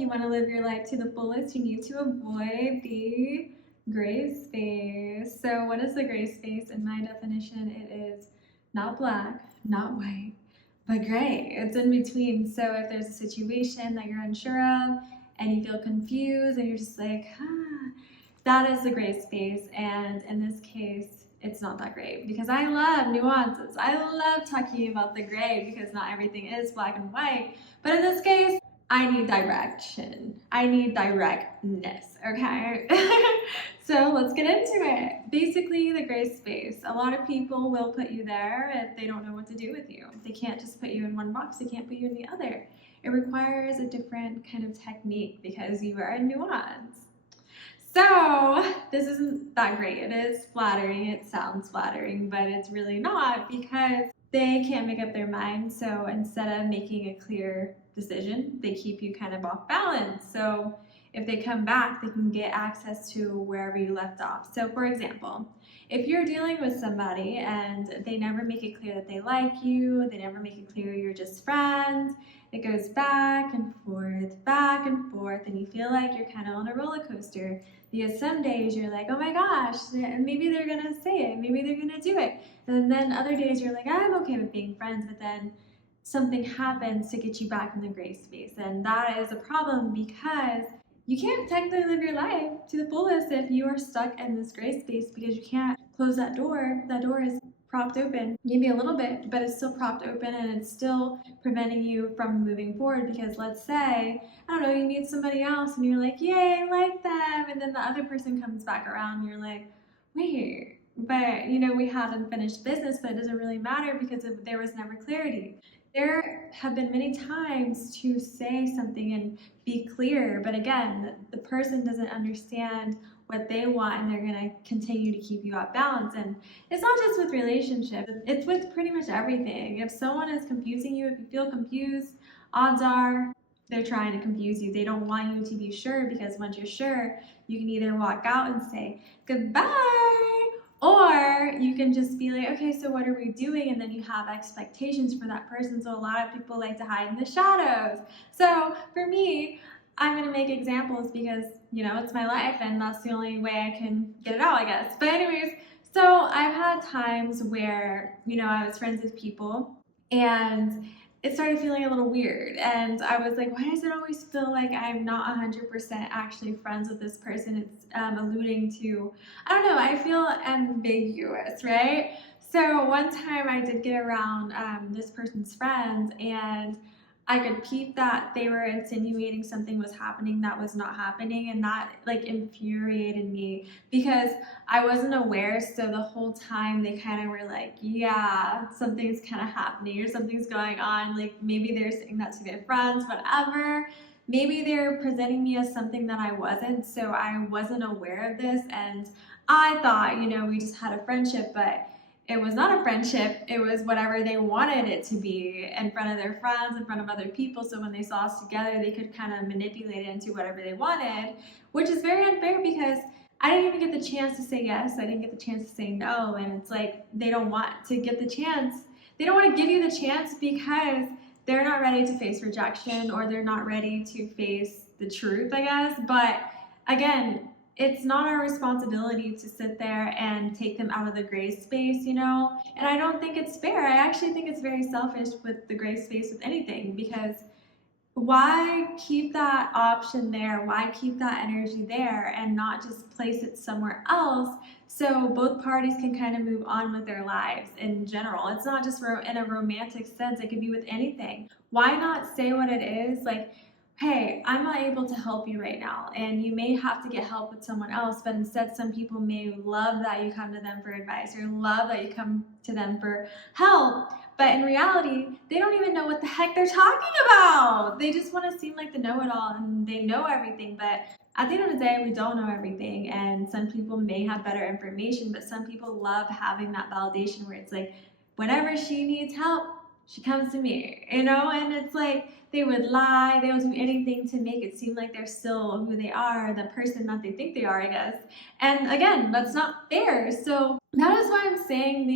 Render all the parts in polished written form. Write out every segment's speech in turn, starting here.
you want to live your life to the fullest, you need to avoid the gray space. So what is the gray space? In my definition, it is not black, not white, but gray. It's in between. So if there's a situation that you're unsure of and you feel confused and you're just like, that is the gray space. And in this case, it's not that great because I love nuances. I love talking about the gray because not everything is black and white. But in this case, I need direction. I need directness, okay? So let's get into it. Basically, the gray space. A lot of people will put you there if they don't know what to do with you. They can't just put you in one box. They can't put you in the other. It requires a different kind of technique because you are a nuance. So this isn't that great. It is flattering, it sounds flattering, but it's really not because they can't make up their mind. So instead of making a clear decision, they keep you kind of off balance. So if they come back, they can get access to wherever you left off. So for example, if you're dealing with somebody and they never make it clear that they like you, they never make it clear you're just friends, it goes back and forth, and you feel like you're kind of on a roller coaster. Because some days you're like, oh my gosh, maybe they're gonna say it, maybe they're gonna do it. And then other days you're like, I'm okay with being friends, but then something happens to get you back in the gray space. And that is a problem because you can't technically live your life to the fullest if you are stuck in this gray space because you can't close that door. That door is propped open, maybe a little bit, but it's still propped open and it's still preventing you from moving forward because let's say, I don't know, you meet somebody else and you're like, yay, I like them. And then the other person comes back around and you're like, wait, but we had unfinished business, but it doesn't really matter because there was never clarity. There have been many times to say something and be clear, but again, the person doesn't understand what they want and they're gonna continue to keep you off balance. And it's not just with relationships, it's with pretty much everything. If someone is confusing you, if you feel confused, odds are they're trying to confuse you. They don't want you to be sure because once you're sure, you can either walk out and say goodbye, or you can just be like, okay, so what are we doing? And then you have expectations for that person. So a lot of people like to hide in the shadows. So for me, I'm gonna make examples because, it's my life and that's the only way I can get it out, I guess. But anyways, so I've had times where, I was friends with people and it started feeling a little weird. And I was like, why does it always feel like I'm not 100% actually friends with this person? It's alluding to, I don't know, I feel ambiguous, right? So one time I did get around this person's friends and I could peep that they were insinuating something was happening that was not happening, and that infuriated me because I wasn't aware. So the whole time they kind of were like, yeah, something's kind of happening or something's going on. Like maybe they're saying that to their friends, whatever. Maybe they're presenting me as something that I wasn't. So I wasn't aware of this, and I thought, we just had a friendship, but it was not a friendship. It was whatever they wanted it to be in front of their friends, in front of other people. So when they saw us together, they could kind of manipulate it into whatever they wanted, which is very unfair because I didn't even get the chance to say yes. I didn't get the chance to say no. And it's like they don't want to get the chance. They don't want to give you the chance because they're not ready to face rejection or they're not ready to face the truth, I guess. But again, it's not our responsibility to sit there and take them out of the gray space, And I don't think it's fair. I actually think it's very selfish with the gray space with anything because why keep that option there? Why keep that energy there and not just place it somewhere else so both parties can kind of move on with their lives in general? It's not just in a romantic sense. It could be with anything. Why not say what it is? Like, hey, I'm not able to help you right now, and you may have to get help with someone else, but instead some people may love that you come to them for advice or love that you come to them for help, but in reality, they don't even know what the heck they're talking about. They just want to seem like the know-it-all and they know everything, but at the end of the day, we don't know everything, and some people may have better information, but some people love having that validation where it's like, whenever she needs help, she comes to me, and it's like, they would lie, they would do anything to make it seem like they're still who they are, the person that they think they are, I guess. And again, that's not fair. So that is why I'm saying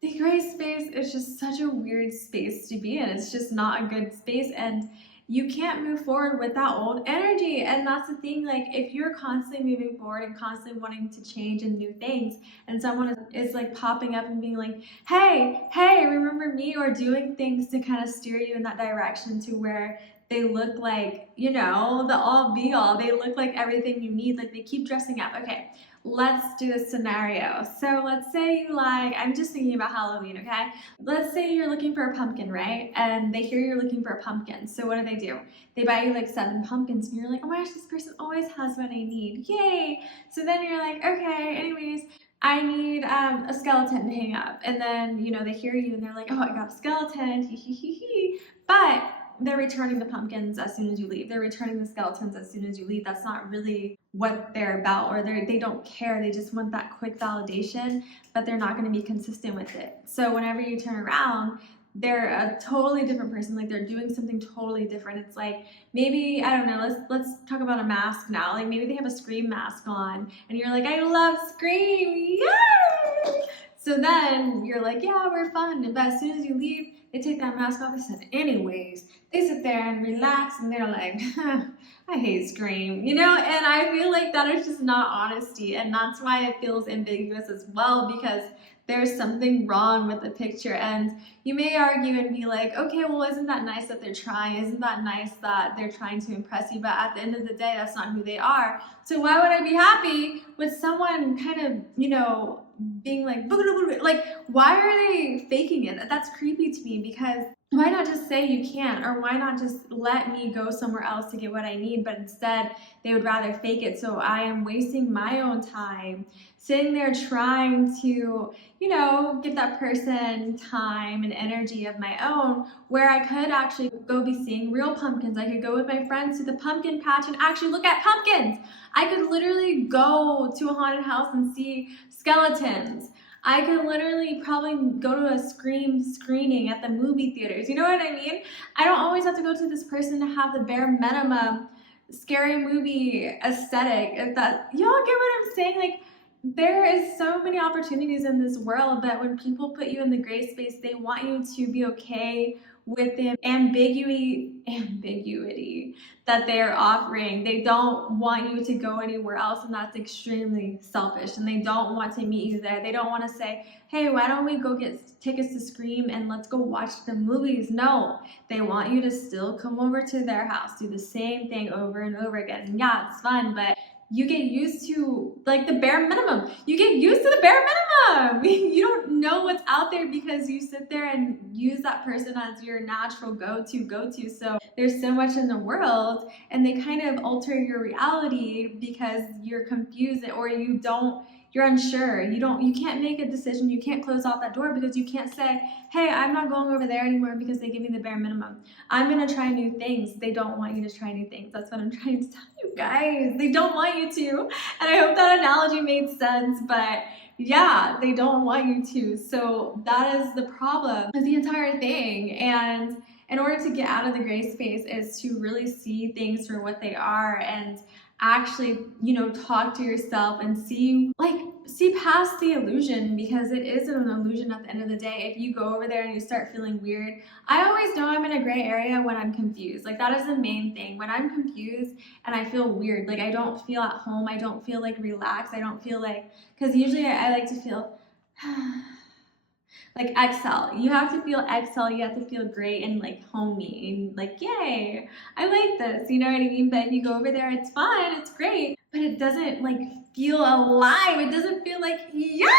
the gray space is just such a weird space to be in. It's just not a good space, and you can't move forward with that old energy. And that's the thing, like if you're constantly moving forward and constantly wanting to change and new things, and someone is like popping up and being like, hey, remember me, or doing things to kind of steer you in that direction to where they look like, you know, the all be all, they look like everything you need, like they keep dressing up. Okay, let's do a scenario. So let's say you like, I'm just thinking about Halloween, okay? Let's say you're looking for a pumpkin, right? And they hear you're looking for a pumpkin. So what do? They buy you like 7 pumpkins and you're like, oh my gosh, this person always has what I need. Yay! So then you're like, okay, anyways, I need a skeleton to hang up. And then, you know, they hear you and they're like, oh, I got a skeleton, hee hee hee hee. But they're returning the pumpkins as soon as you leave. They're returning the skeletons as soon as you leave. That's not really what they're about, or they don't care. They just want that quick validation, but they're not going to be consistent with it. So whenever you turn around, they're a totally different person. Like they're doing something totally different. It's like maybe, I don't know, let's talk about a mask now. Like maybe they have a Scream mask on and you're like, I love Scream, yay! So then you're like, yeah, we're fun. But as soon as you leave, they take that mask off. They said, anyways, they sit there and relax and they're like, I hate Scream, you know? And I feel like that is just not honesty. And that's why it feels ambiguous as well, because there's something wrong with the picture. And you may argue and be like, okay, well, isn't that nice that they're trying? Isn't that nice that they're trying to impress you? But at the end of the day, that's not who they are. So why would I be happy with someone kind of, you know, being like, why are they faking it? That's creepy to me, because why not just say you can't, or why not just let me go somewhere else to get what I need? But instead they would rather fake it. So I am wasting my own time sitting there trying to, you know, get that person time and energy of my own, where I could actually go be seeing real pumpkins. I could go with my friends to the pumpkin patch and actually look at pumpkins. I could literally go to a haunted house and see skeletons. I could literally probably go to a Scream screening at the movie theaters. You know what I mean? I don't always have to go to this person to have the bare minimum scary movie aesthetic. If that, y'all get what I'm saying? Like, there is so many opportunities in this world, but when people put you in the gray space, they want you to be okay with the ambiguity that they're offering. They don't want you to go anywhere else, and that's extremely selfish. And they don't want to meet you there. They don't want to say, hey, why don't we go get tickets to Scream and let's go watch the movies? No, they want you to still come over to their house, do the same thing over and over again. And yeah, it's fun, but you get used to like the bare minimum. You get used to the bare minimum. You don't know what's out there because you sit there and use that person as your natural go-to. So there's so much in the world, and they kind of alter your reality because you're confused, or you're unsure. You can't make a decision. You can't close off that door because you can't say, hey, I'm not going over there anymore because they give me the bare minimum. I'm gonna try new things. They don't want you to try new things. That's what I'm trying to tell you guys. They don't want you to. And I hope that analogy made sense, but yeah, they don't want you to. So that is the problem of the entire thing. And in order to get out of the gray space is to really see things for what they are, and actually, you know, talk to yourself and see past the illusion, because it is an illusion at the end of the day. If you go over there and you start feeling weird, I always know I'm in a gray area when I'm confused. Like, that is the main thing. When I'm confused and I feel weird, like I don't feel at home, I don't feel like relaxed, I don't feel like, because usually I like to feel like exhale. You have to feel exhale. You have to feel great and like homey and like, yay, I like this. You know what I mean? But if you go over there, it's fun, it's great, but it doesn't like feel alive. It doesn't feel like, yes,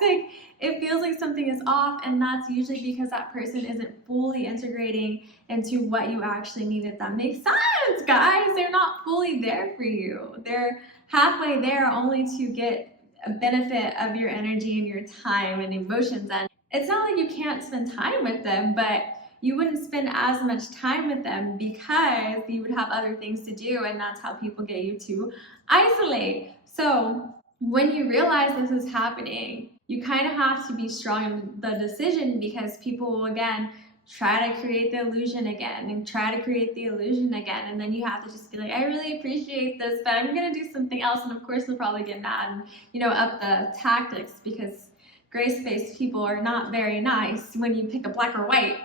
like it feels like something is off. And that's usually because that person isn't fully integrating into what you actually need. If that makes sense, guys. They're not fully there for you. They're halfway there only to get a benefit of your energy and your time and emotions. And it's not like you can't spend time with them, but you wouldn't spend as much time with them because you would have other things to do, and that's how people get you to isolate. So when you realize this is happening, you kind of have to be strong in the decision, because people will again try to create the illusion again and try to create the illusion again, and then you have to just be like, I really appreciate this, but I'm gonna do something else. And of course they'll probably get mad and, you know, up the tactics, because gray space people are not very nice when you pick a black or white.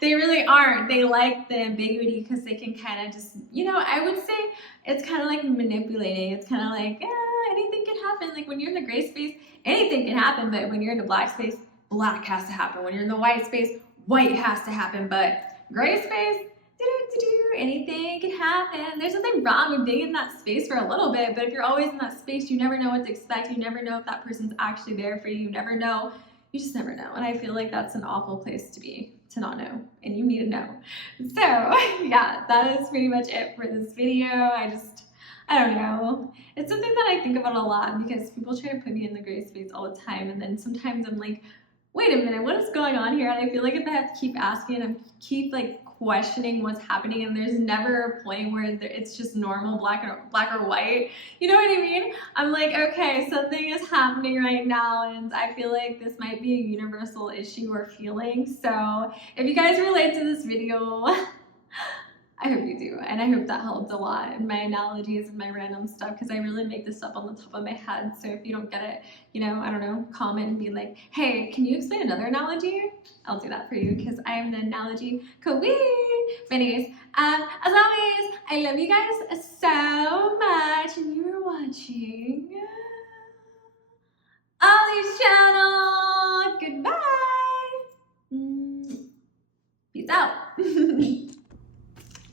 They really aren't. They like the ambiguity because they can kind of just, you know, I would say it's kind of like manipulating. It's kind of like, yeah, anything can happen. Like when you're in the gray space, anything can happen, but when you're in the black space, black has to happen. When you're in the white space, white has to happen. But gray space, anything can happen. There's nothing wrong with being in that space for a little bit, but if you're always in that space, you never know what to expect. You never know if that person's actually there for you. You never know. You just never know. And I feel like that's an awful place to be, to not know. And you need to know. So yeah, that is pretty much it for this video. I don't know. It's something that I think about a lot because people try to put me in the gray space all the time. And then sometimes I'm like, wait a minute, what is going on here? And I feel like if I have to keep asking and keep like questioning what's happening, and there's never a point where it's just normal black or white, you know what I mean? I'm like, okay, something is happening right now, and I feel like this might be a universal issue or feeling. So if you guys relate to this video, I hope you do, and I hope that helped a lot in my analogies and my random stuff, because I really make this up on the top of my head. So if you don't get it, you know, I don't know, comment and be like, hey, can you explain another analogy? I'll do that for you, because I am the analogy queen. But anyways, as always, I love you guys so much, and you are watching Ollie's channel. Goodbye. Peace out.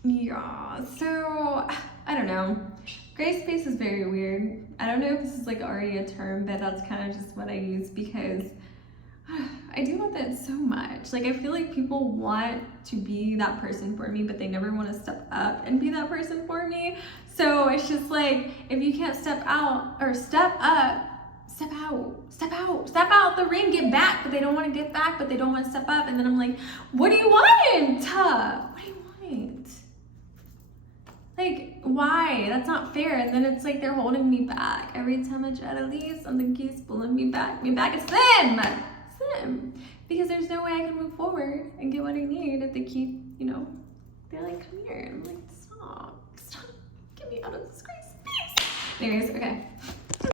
Yeah, so I don't know. Gray space is very weird. I don't know if this is like already a term, but that's kind of just what I use because I deal with it so much. Like I feel like people want to be that person for me, but they never want to step up and be that person for me. So it's just like, if you can't step out or step up, step out the ring, get back, but they don't want to get back, but they don't want to step up. And then I'm like, what do you want? What do you want? Like, why? That's not fair. And then it's like they're holding me back. Every time I try to leave, something keeps pulling me back. It's them! It's them. Because there's no way I can move forward and get what I need if they keep, you know, they're like, come here. And I'm like, stop. Get me out of this gray space. Anyways, okay.